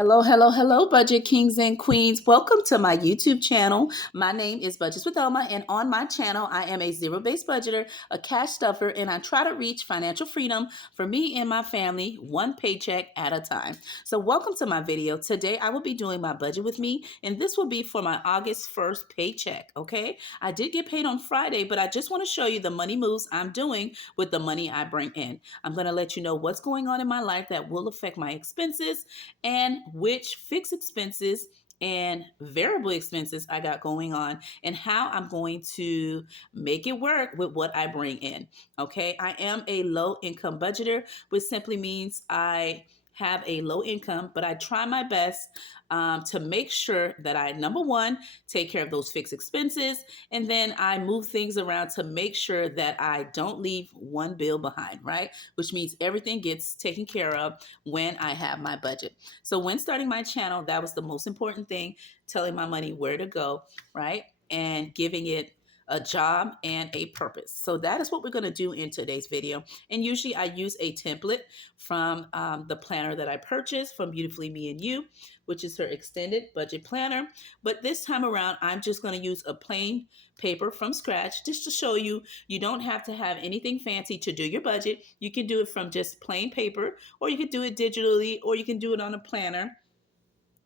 Hello, hello, hello, budget kings and queens. Welcome to my YouTube channel. My name is Budgets with Elma, and on my channel, I am a zero-based budgeter, a cash stuffer, and I try to reach financial freedom for me and my family, one paycheck at a time. So welcome to my video. Today, I will be doing my budget with me, and this will be for my August 1st paycheck, okay? I did get paid on Friday, but I just want to show you the money moves I'm doing with the money I bring in. I'm going to let you know what's going on in my life that will affect my expenses and which fixed expenses and variable expenses I got going on and how I'm going to make it work with what I bring in. Okay, I am a low income budgeter, which simply means I have a low income, but I try my best to make sure that I, number one, take care of those fixed expenses, and then I move things around to make sure that I don't leave one bill behind, right? Which means everything gets taken care of when I have my budget. So when starting my channel, that was the most important thing, telling my money where to go, right? And giving it a job and a purpose. So that is what we're going to do in today's video. And usually I use a template from the planner that I purchased from Beautifully Me and You, which is her extended budget planner. But this time around, I'm just going to use a plain paper from scratch just to show you, you don't have to have anything fancy to do your budget. You can do it from just plain paper, or you could do it digitally, or you can do it on a planner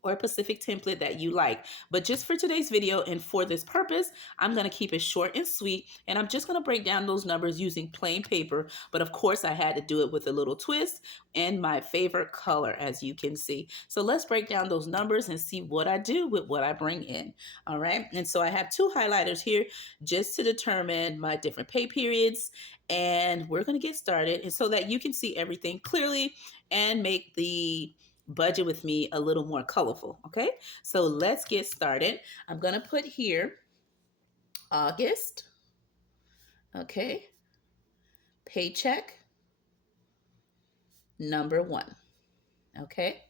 or a specific template that you like. But just for today's video and for this purpose, I'm going to keep it short and sweet, and I'm just going to break down those numbers using plain paper. But of course, I had to do it with a little twist and my favorite color, as you can see. So let's break down those numbers and see what I do with what I bring in. All right. And so I have two highlighters here just to determine my different pay periods, and we're going to get started, and so that you can see everything clearly and make the budget with me a little more colorful. Okay, so let's get started. I'm gonna put here August, okay, paycheck number one. Okay,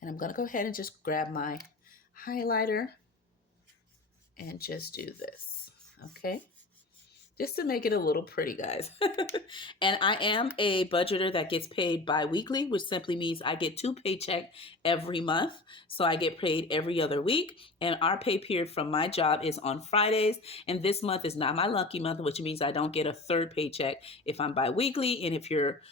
and I'm gonna go ahead and just grab my highlighter and just do this. Okay, just to make it a little pretty, guys. And I am a budgeter that gets paid bi-weekly, which simply means I get two paychecks every month. So I get paid every other week. And our pay period from my job is on Fridays. And this month is not my lucky month, which means I don't get a third paycheck if I'm bi-weekly. And if you're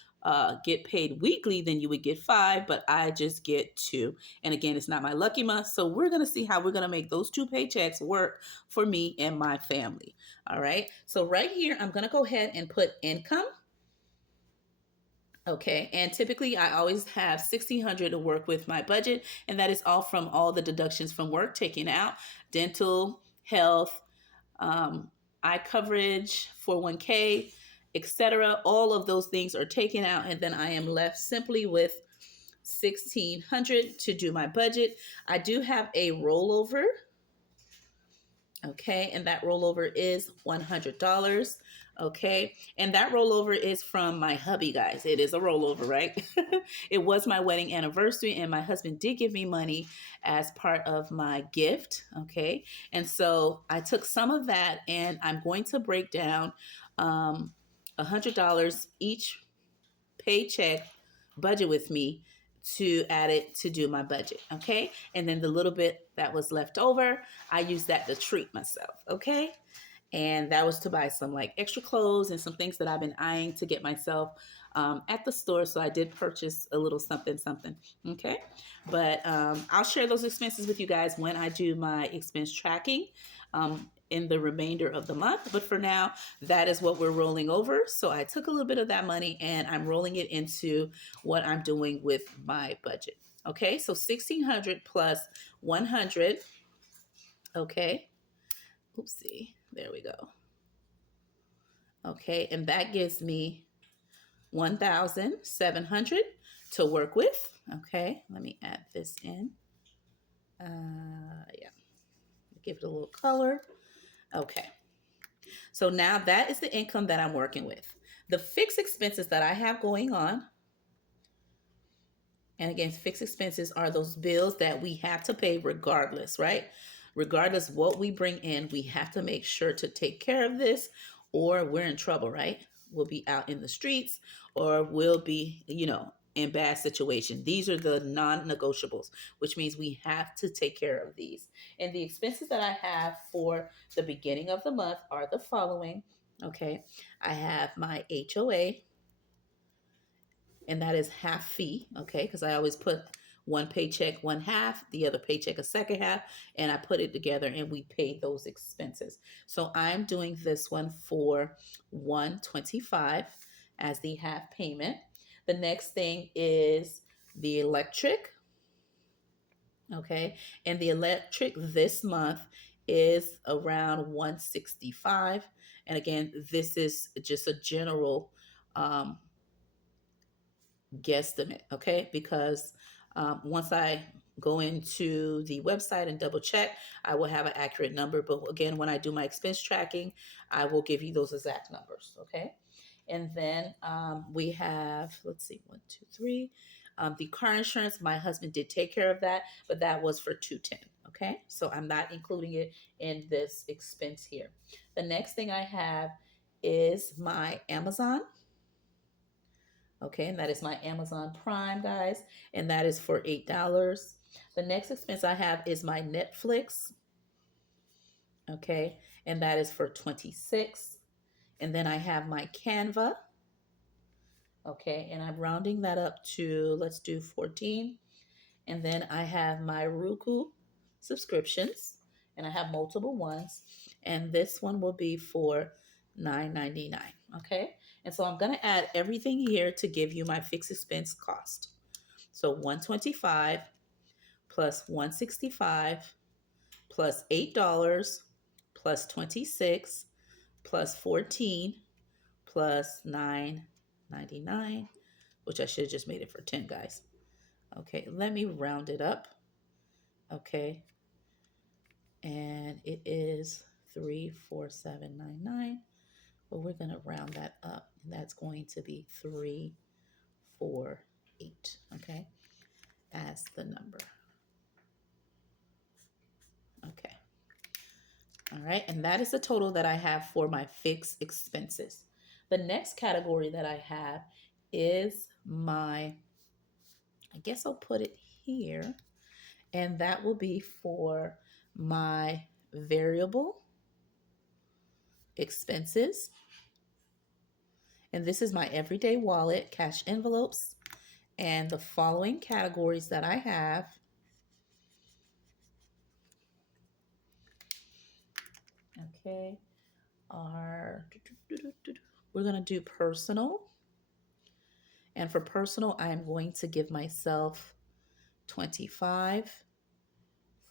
get paid weekly, then you would get 5, but I just get 2. And again, it's not my lucky month. So we're going to see how we're going to make those 2 paychecks work for me and my family. All right. So right here, I'm going to go ahead and put income. Okay, and typically I always have $1,600 to work with my budget, and that is all from all the deductions from work taken out: dental, health, eye coverage, 401k, etc. All of those things are taken out, and then I am left simply with $1,600 to do my budget. I do have a rollover. Okay, and that rollover is $100. Okay, and that rollover is from my hubby, guys. It is a rollover, right? It was my wedding anniversary, and my husband did give me money as part of my gift. Okay, and so I took some of that, and I'm going to break down $100 each paycheck budget with me to add it to do my budget. Okay, and then the little bit that was left over, I used that to treat myself. Okay, and that was to buy some like extra clothes and some things that I've been eyeing to get myself at the store. So I did purchase a little something something. Okay, but I'll share those expenses with you guys when I do my expense tracking in the remainder of the month. But for now, that is what we're rolling over. So I took a little bit of that money and I'm rolling it into what I'm doing with my budget. Okay, so 1,600 plus 100. Okay, oopsie, there we go. Okay, and that gives me 1,700 to work with. Okay, let me add this in. Yeah, give it a little color. Okay, so now that is the income that I'm working with. The fixed expenses that I have going on, and again, fixed expenses are those bills that we have to pay regardless, right? Regardless what we bring in, we have to make sure to take care of this or we're in trouble, right? We'll be out in the streets or we'll be, in bad situation. These are the non-negotiables, which means we have to take care of these. And the expenses that I have for the beginning of the month are the following. Okay, I have my HOA, and that is half fee. Okay, because I always put one paycheck one half, the other paycheck a second half, and I put it together and we pay those expenses. So I'm doing this one for 125 as the half payment. The next thing is the electric. Okay, and the electric this month is around 165. And again, this is just a general guesstimate, okay? Because once I go into the website and double check, I will have an accurate number. But again, when I do my expense tracking, I will give you those exact numbers, okay? And then we have, let's see, 1, 2, 3. The car insurance, my husband did take care of that, but that was for 210. Okay, so I'm not including it in this expense here. The next thing I have is my Amazon. Okay, and that is my Amazon Prime, guys, and that is for $8. The next expense I have is my Netflix. Okay, and that is for 26. And then I have my Canva. Okay, and I'm rounding that up to, let's do 14. And then I have my Roku subscriptions, and I have multiple ones. And this one will be for $9.99. Okay, and so I'm going to add everything here to give you my fixed expense cost. So 125 plus 165 plus $8 plus 26 plus 14 plus 9.99, which I should have just made it for 10, guys. Okay, let me round it up. Okay, and it is 34799. Well, we're going to round that up, and that's going to be 348. Okay, as the number. Okay. All right, and that is the total that I have for my fixed expenses. The next category that I have is my, I guess I'll put it here, and that will be for my variable expenses. And this is my everyday wallet, cash envelopes, and the following categories that I have. Okay, are, we're going to do personal. And for personal, I am going to give myself 25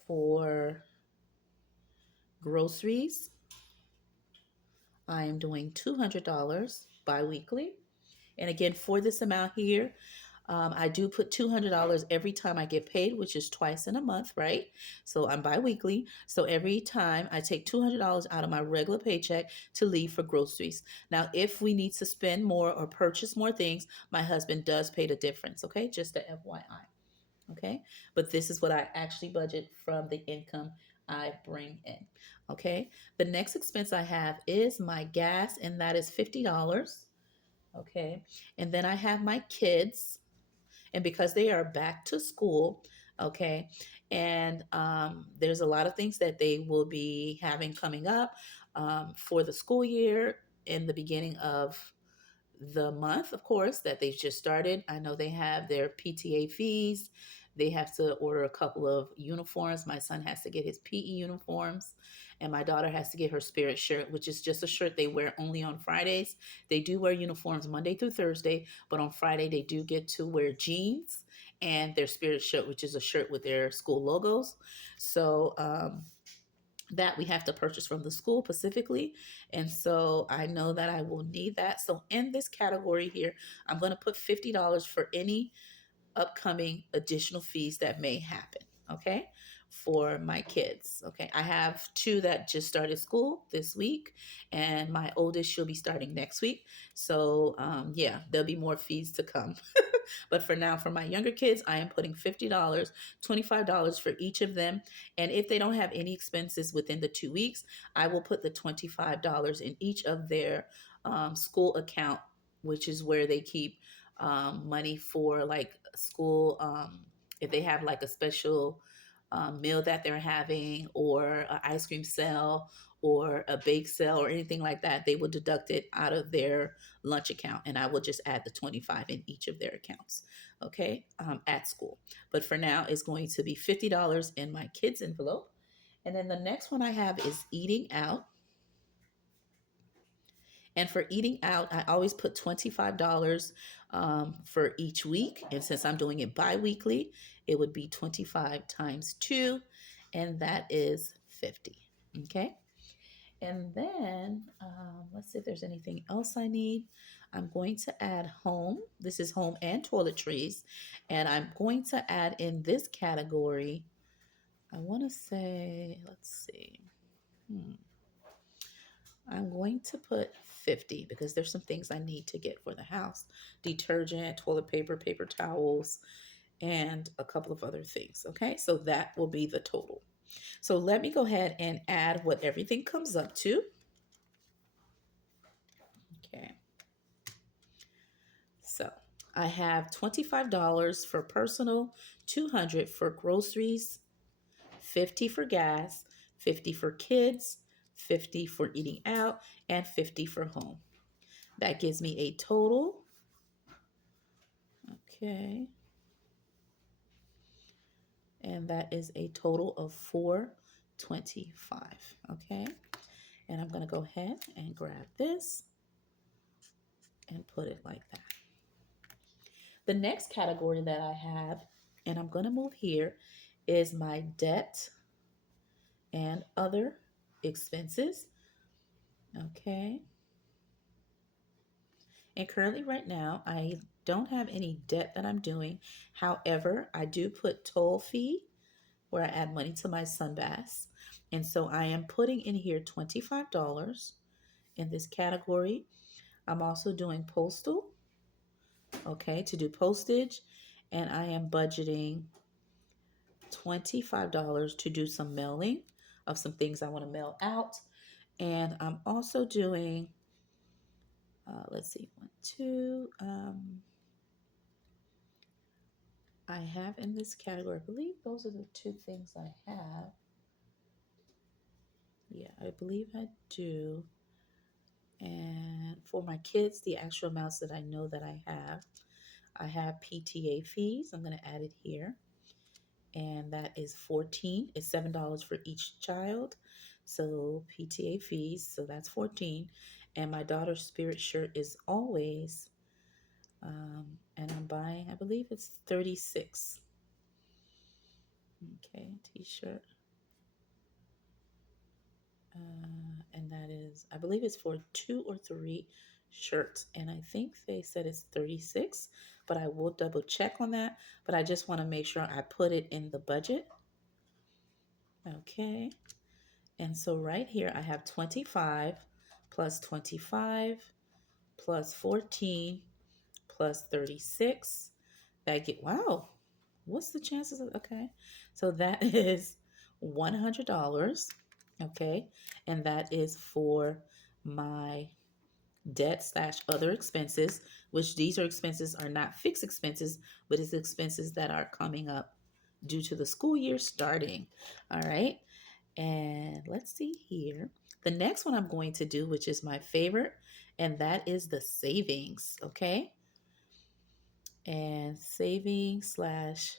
for groceries. I am doing $200 biweekly. And again, for this amount here, I do put $200 every time I get paid, which is twice in a month, right? So I'm biweekly. So every time I take $200 out of my regular paycheck to leave for groceries. Now, if we need to spend more or purchase more things, my husband does pay the difference, okay? Just a FYI, okay? But this is what I actually budget from the income I bring in, okay? The next expense I have is my gas, and that is $50, okay? And then I have my kids, and because they are back to school, okay, and there's a lot of things that they will be having coming up for the school year in the beginning of the month, of course, that they've just started. I know they have their PTA fees. They have to order a couple of uniforms. My son has to get his PE uniforms, and my daughter has to get her spirit shirt, which is just a shirt they wear only on Fridays. They do wear uniforms Monday through Thursday, but on Friday they do get to wear jeans and their spirit shirt, which is a shirt with their school logos. So, that we have to purchase from the school specifically. And so I know that I will need that. So in this category here, I'm going to put $50 for any upcoming additional fees that may happen. Okay. For my kids. Okay. I have two that just started school this week, and my oldest, she'll be starting next week. So, yeah, there'll be more fees to come. But for now, for my younger kids, I am putting $50, $25 for each of them. And if they don't have any expenses within the 2 weeks, I will put the $25 in each of their school account, which is where they keep money for like school, if they have like a special meal that they're having, or an ice cream sale, or a bake sale, or anything like that, they will deduct it out of their lunch account, and I will just add the 25 in each of their accounts. Okay, at school. But for now, it's going to be $50 in my kids' envelope. And then the next one I have is eating out. And for eating out, I always put $25 for each week. And since I'm doing it bi weekly, it would be 25 times 2, and that is 50. Okay. And then let's see if there's anything else I need. I'm going to add home. This is home and toiletries. And I'm going to add in this category, I want to say, let's see. I'm going to put 50 because there's some things I need to get for the house: detergent, toilet paper, paper towels, and a couple of other things. Okay, so that will be the total. So let me go ahead and add what everything comes up to. Okay, so I have $25 for personal, 200 for groceries, 50 for gas, 50 for kids, 50 for eating out, and 50 for home. That gives me a total. Okay. And that is a total of 425. Okay. And I'm going to go ahead and grab this and put it like that. The next category that I have, and I'm going to move here, is my debt and other expenses. Okay. And currently, right now, I don't have any debt that I'm doing. However, I do put toll fee where I add money to my sunbaths. And so I am putting in here $25 in this category. I'm also doing postal, okay, to do postage. And I am budgeting $25 to do some mailing of some things I want to mail out. And I'm also doing, let's see, one, two. I have in this category, I believe those are the two things I have. Yeah, I believe I do. And for my kids, the actual amounts that I know that I have PTA fees. I'm going to add it here. And that is 14. It's $7 for each child. So PTA fees, so that's 14. And my daughter's spirit shirt is always, and I'm buying, I believe it's 36. Okay, t-shirt. And that is, I believe it's for 2 or 3 shirts. And I think they said it's 36, but I will double check on that. But I just want to make sure I put it in the budget. Okay. And so right here, I have 25 plus 25 plus 14 plus 36. That get, wow, what's the chances of, okay. So that is $100. Okay. And that is for my debt slash other expenses, which these are expenses are not fixed expenses, but it's expenses that are coming up due to the school year starting. All right. And let's see here. The next one I'm going to do, which is my favorite, and that is the savings. Okay. And saving slash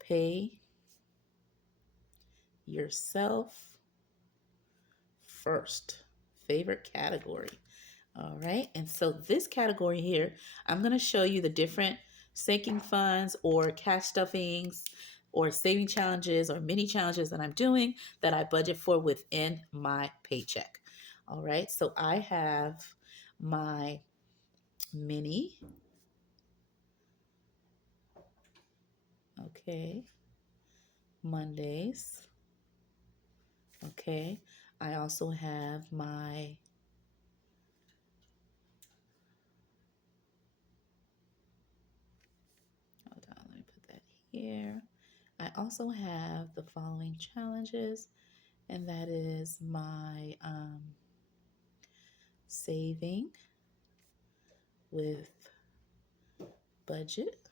pay yourself first. Favorite category. All right. And so this category here, I'm going to show you the different sinking funds or cash stuffings or saving challenges or mini challenges that I'm doing that I budget for within my paycheck. All right. So I have my mini. Okay. Mondays. Okay. I also have my, hold on, let me put that here. I also have the following challenges, and that is my saving with Budget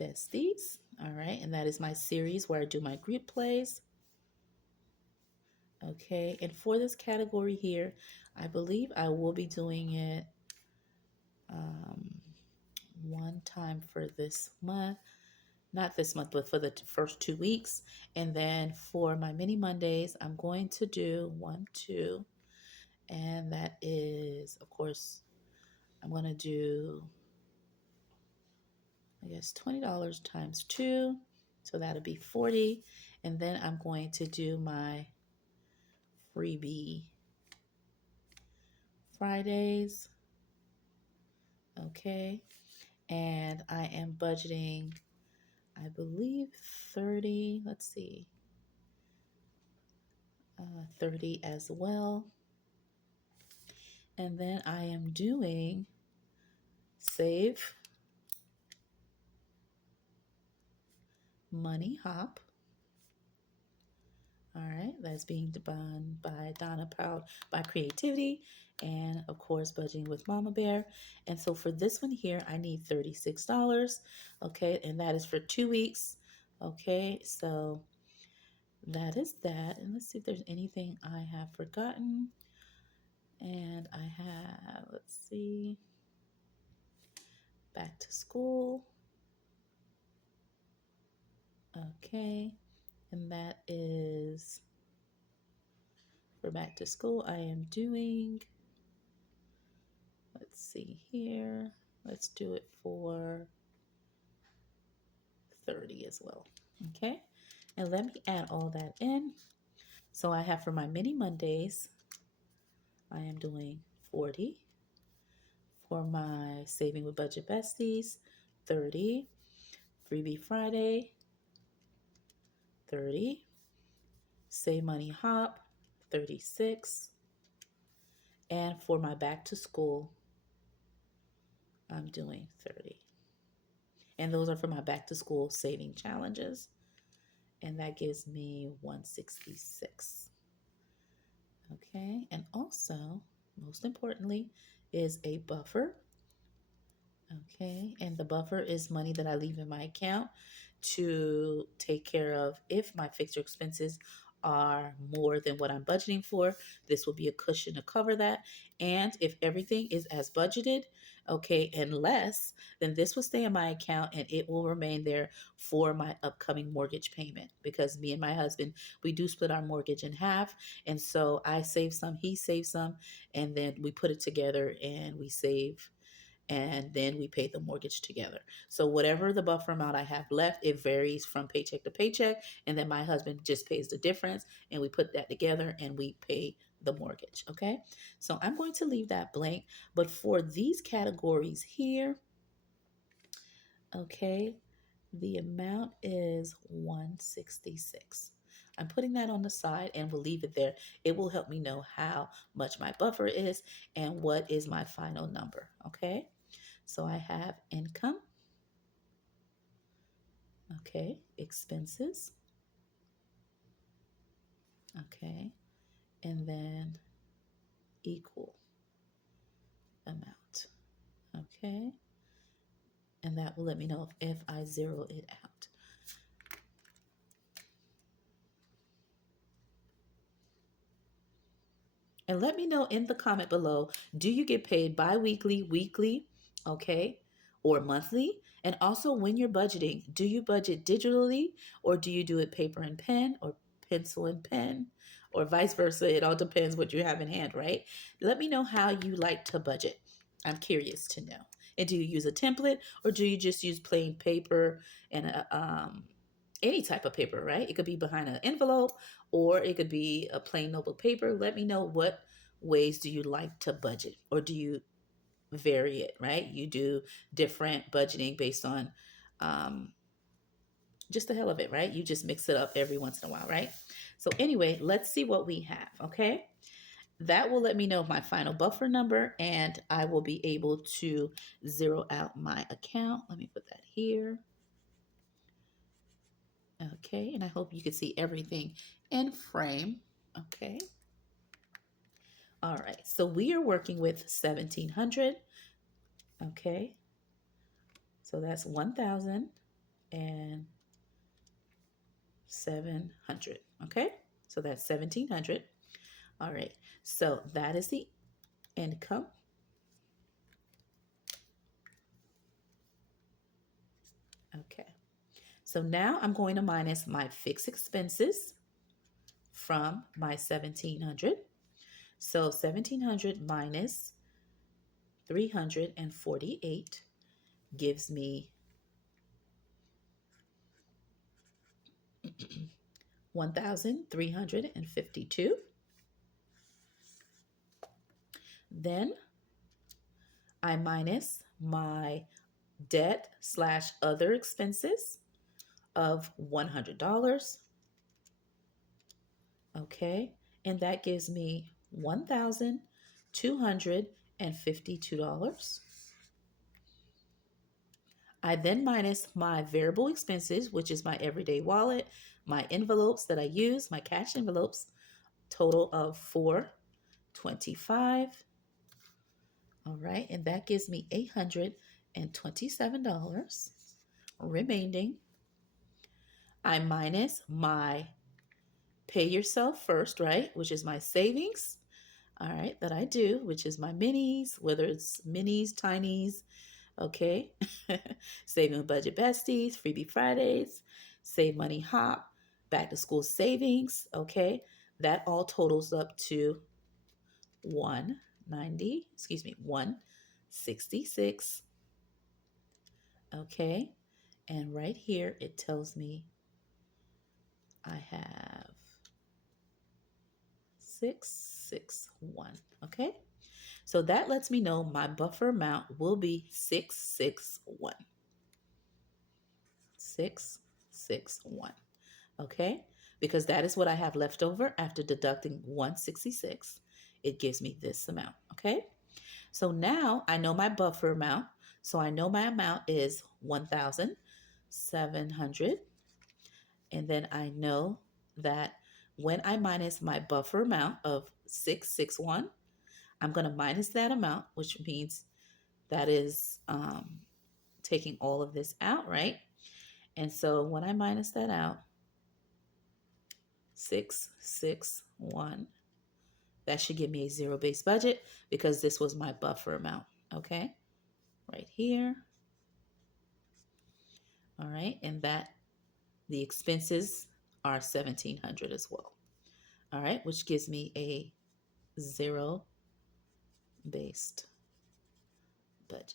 Besties. All right, and that is my series where I do my group plays. Okay, and for this category here, I believe I will be doing it um, one time for this month. Not this month, but for the first 2 weeks. And then for my mini Mondays, I'm going to do 1, 2, and that is, of course, I'm going to do, I guess, $20 times 2. So that'll be 40. And then I'm going to do my freebie Fridays. Okay. And I am budgeting, I believe, 30. Let's see, 30 as well. And then I am doing Save Money Hop. All right, that's being done by Donna Proud by Creativity, and of course, Budgeting with Mama Bear. And so for this one here, I need $36. Okay, and that is for 2 weeks. Okay, so that is that. And let's see if there's anything I have forgotten. And I have, let's see, back to school. Okay, and that is for back to school. I am doing, let's see here. Let's do it for 30 as well. Okay, and let me add all that in. So I have for my mini Mondays, I am doing 40. For my Saving with Budget Besties, 30. Freebie Friday, 30. Save Money Hop, 36. And for my back to school, I'm doing 30. And those are for my back to school saving challenges. And that gives me 166. Okay, and also, most importantly, is a buffer. Okay, and the buffer is money that I leave in my account to take care of if my fixed expenses are more than what I'm budgeting for. This will be a cushion to cover that. And if everything is as budgeted, okay, and less, then this will stay in my account and it will remain there for my upcoming mortgage payment. Because me and my husband, we do split our mortgage in half. And so I save some, he saves some, and then we put it together and we save, and then we pay the mortgage together. So whatever the buffer amount I have left, it varies from paycheck to paycheck, and then my husband just pays the difference, and we put that together and we pay the mortgage. Okay, so I'm going to leave that blank, but for these categories here, okay, the amount is 166. I'm putting that on the side and we'll leave it there. It will help me know how much my buffer is and what is my final number. Okay, so I have income, okay, expenses, okay, and then equal amount, okay, and that will let me know if I zero it out. And let me know in the comment below, do you get paid bi-weekly, weekly, okay, or monthly? And also when you're budgeting, do you budget digitally or do you do it paper and pen or pencil and pen or vice versa? It all depends what you have in hand, right? Let me know how you like to budget. I'm curious to know. And do you use a template or do you just use plain paper and any type of paper, right? It could be behind an envelope or it could be a plain notebook paper. Let me know what ways do you like to budget, or do you vary it, right? You do different budgeting based on just the hell of it, right? You just mix it up every once in a while, right? So anyway, let's see what we have, okay? That will let me know my final buffer number and I will be able to zero out my account. Let me put that here. Okay, and I hope you can see everything in frame. Okay. All right, so we are working with 1700. Okay, So that's 1,700. Okay, so that's 1,700. All right, so that is the income. Okay, so now I'm going to minus my fixed expenses from my 1,700. So 1,700 minus 348 gives me 1,352. Then I minus my debt slash other expenses of $100. Okay, and that gives me $1,252. I then minus my variable expenses, which is my everyday wallet, my envelopes that I use, my cash envelopes, total of 425. All right, and that gives me $827 remaining. I minus my pay yourself first, right, which is my savings, all right, that I do, which is my minis, whether it's minis, tinies, okay, saving budget besties, freebie Fridays, save money hop, back to school savings, okay, that all totals up to 166. Okay, and right here it tells me I have 661. Okay, so that lets me know my buffer amount will be 661. 661. Okay, because that is what I have left over after deducting 166. It gives me this amount. Okay, so now I know my buffer amount. So I know my amount is 1,700. And then I know that when I minus my buffer amount of 661, I'm going to minus that amount, which means that is taking all of this out, right? And so when I minus that out, 661, that should give me a zero-based budget because this was my buffer amount, okay? Right here. All right, and that the expenses are 1,700 as well. All right, which gives me a zero-based budget.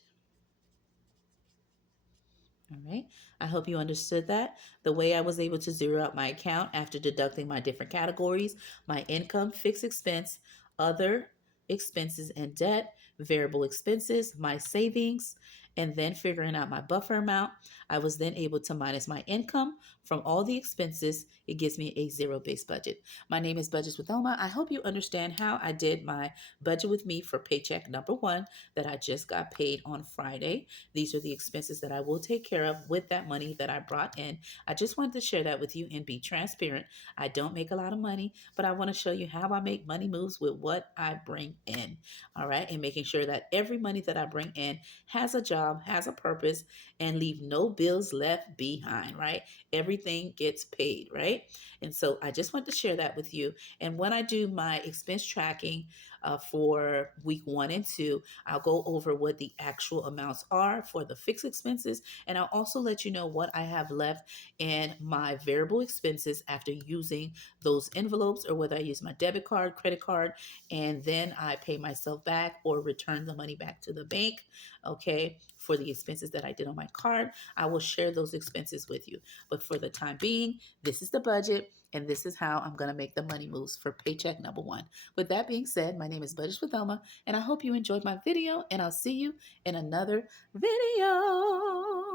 All right. I hope you understood that. The way I was able to zero out my account after deducting my different categories, my income, fixed expense, other expenses and debt, variable expenses, my savings, and then figuring out my buffer amount. I was then able to minus my income from all the expenses. It gives me a zero-based budget. My name is Budgets with Elma. I hope you understand how I did my budget with me for paycheck number 1 that I just got paid on Friday. These are the expenses that I will take care of with that money that I brought in. I just wanted to share that with you and be transparent. I don't make a lot of money, but I want to show you how I make money moves with what I bring in. All right. And making sure that every money that I bring in has a job, has a purpose, and leave no bills left behind, right? Everything gets paid, right? And so I just want to share that with you. And when I do my expense tracking for week 1 and 2, I'll go over what the actual amounts are for the fixed expenses, and I'll also let you know what I have left in my variable expenses after using those envelopes, or whether I use my debit card, credit card, and then I pay myself back or return the money back to the bank, okay, for the expenses that I did on my card. I will share those expenses with you. But for the time being, this is the budget, and this is how I'm going to make the money moves for paycheck number 1. With that being said, my name is Budgets with Elma, and I hope you enjoyed my video, and I'll see you in another video.